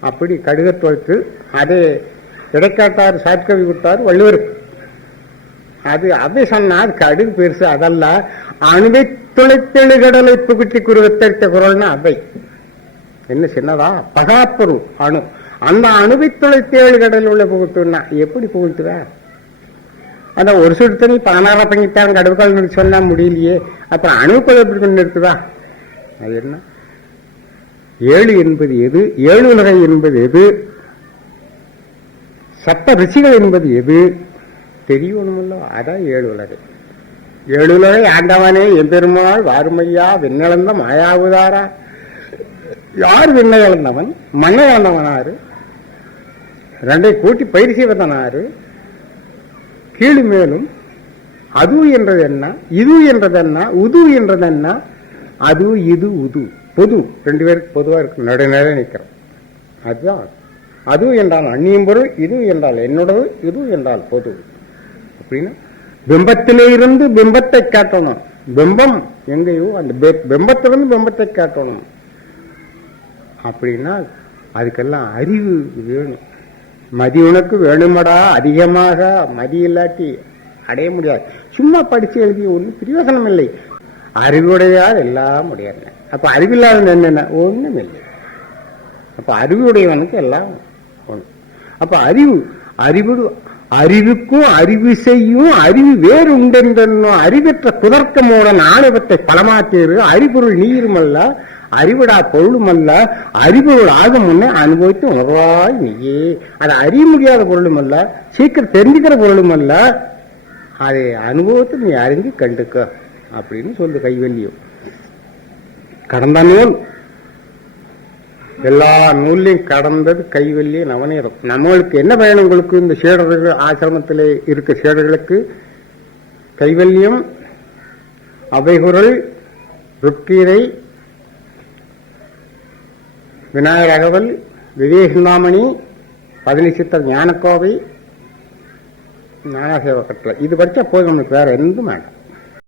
அப்படி கடுகத் தொழுத்து அதை இடைக்காட்டார் சாட்கவி விட்டார் வள்ளுவருக்கு அது அதை சொன்னா கடுகு பெருசு அதல்ல அணுவை துளைத்தெழு கடலை புகுட்டி குருவத்தெடுத்த குரல்னா அவை. என்ன சின்னதா? பகாப்பொரு அணு. அந்த அணுவை துளைத்தேழு கடல் உள்ள புகுத்துனா எப்படி புகுத்துவ அந்த ஒரு சுடு தண்ணி பதினாறு பங்கித்தான் கடவுள் சொன்னா முடியலையே. அப்புறம் அணுக்குள்ள எப்படி கொண்டு நிறுத்துவா? அது என்ன? ஏழு என்பது எது? ஏழு உலகை என்பது எது? சப்த ரிஷிகள் என்பது எது? தெரியணுமல்ல அதான் ஏழு உலகை. ஏழு உலகை ஆண்டவனே எம்பெருமாள் வாருமையா விண்ணிழந்த மாயாவுதாரா? யார் விண்ணை இழந்தவன் மண்ணை இழந்தவனாரு ரெண்டை கூட்டி பயிர் செய்வதனாரு. கீழ் மேலும் அது என்றது என்ன இது என்றது என்ன உது என்றது என்ன அது இது உது. பொது ரெண்டு பேருக்கு பொதுவாக இருக்கு நடுநிலை நிற்கிறோம் அதுதான். அது என்றால் அந்நியம் பொருள் இது என்றால் என்னோடது இது என்றால் பொது. அப்படின்னா பிம்பத்திலே இருந்து பிம்பத்தை காட்டணும். பிம்பம் எங்கேயோ அந்த பிம்பத்திலிருந்து பிம்பத்தை காட்டணும். அப்படின்னா அதுக்கெல்லாம் அறிவு வேணும். மதி உனக்கு வேணுமடா அதிகமாக மதி இல்லாட்டி அடைய முடியாது. சும்மா படித்து எழுதி ஒன்றும் பிரயோசனம் இல்லை. அறிவுடையால் எல்லாம் உடையன அப்போ அறிவில்லாத என்னென்ன? ஒன்றும் இல்லை அப்போ அறிவுடையவனுக்கு எல்லாம் ஒன்று அப்போ அறிவு அறிவு அறிவுக்கும் அறிவு செய்யும் அறிவு வேறு உண்டென்றோ அறிவற்ற குதர்க்கமுடன் ஆணவத்தை பலமாத்தேறு அறிபொருள் நீருமல்ல அறிவிடா பொருளுமல்ல அறிபொருள் ஆகும் முன்னே அனுபவித்து உணர்வாய் நீயே. அது அறிய முடியாத பொருளும் அல்ல சீக்கிரம் தெரிஞ்சுக்கிற பொருளும் அல்ல அதை அனுபவத்தை நீ அறிஞ்சு கண்டுக்க. அப்படின்னு சொல்லு கைவல்லியம். கடந்த நூல் எல்லா நூல்லையும் கடந்தது கைவல்லிய நவநீரம் நம்மளுக்கு என்ன பயணம் உங்களுக்கு இந்த சீடர்கள் ஆசிரமத்தில் இருக்க சீடர்களுக்கு? கைவல்யம் அவைகுரல் ருக்கீரை விநாயகர் அகவல் விவேகந்தாமணி பதினிச்சித்தர் ஞானக்கோவை ஞானசேவ கட்டளை இது படிச்சா போதும் உனக்கு வேற எதுவும் வேண்டாம்.